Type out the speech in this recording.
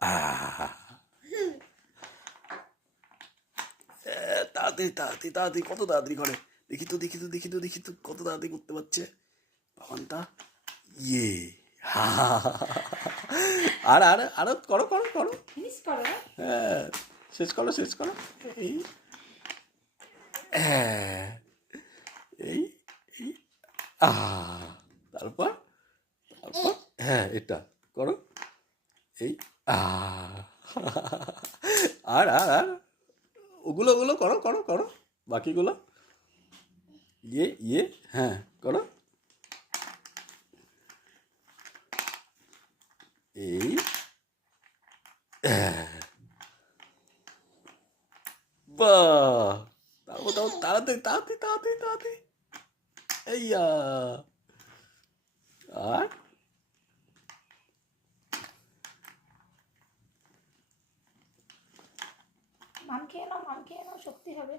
আহ তাড়াতাড়ি তাড়াতাড়ি তাড়াতাড়ি, কত তাড়াতাড়ি করে, দেখি তো দেখি তো দেখি তো দেখি তো কত তাড়াতাড়ি করতে পারছে বাবানটা। ইয়ে হা হা হা হা। আর আর আরো করো করো করো। ফিনিশ করো। হ্যাঁ, শেষ করো শেষ করো। এই হ্যাঁ, এই এই তারপর তারপর হ্যাঁ এটা করো। এই আহ আর আর আর ওগুলো ওগুলো করো করো করো, বাকিগুলো। ইয়ে হ্যাঁ করো। এই বাহ, তারপর তারপর তাড়াতাড়ি তাড়াতাড়ি তাড়াতাড়ি তাড়াতাড়ি। এইয়া আর মাম খেয়ে নাও, শক্তি হবে।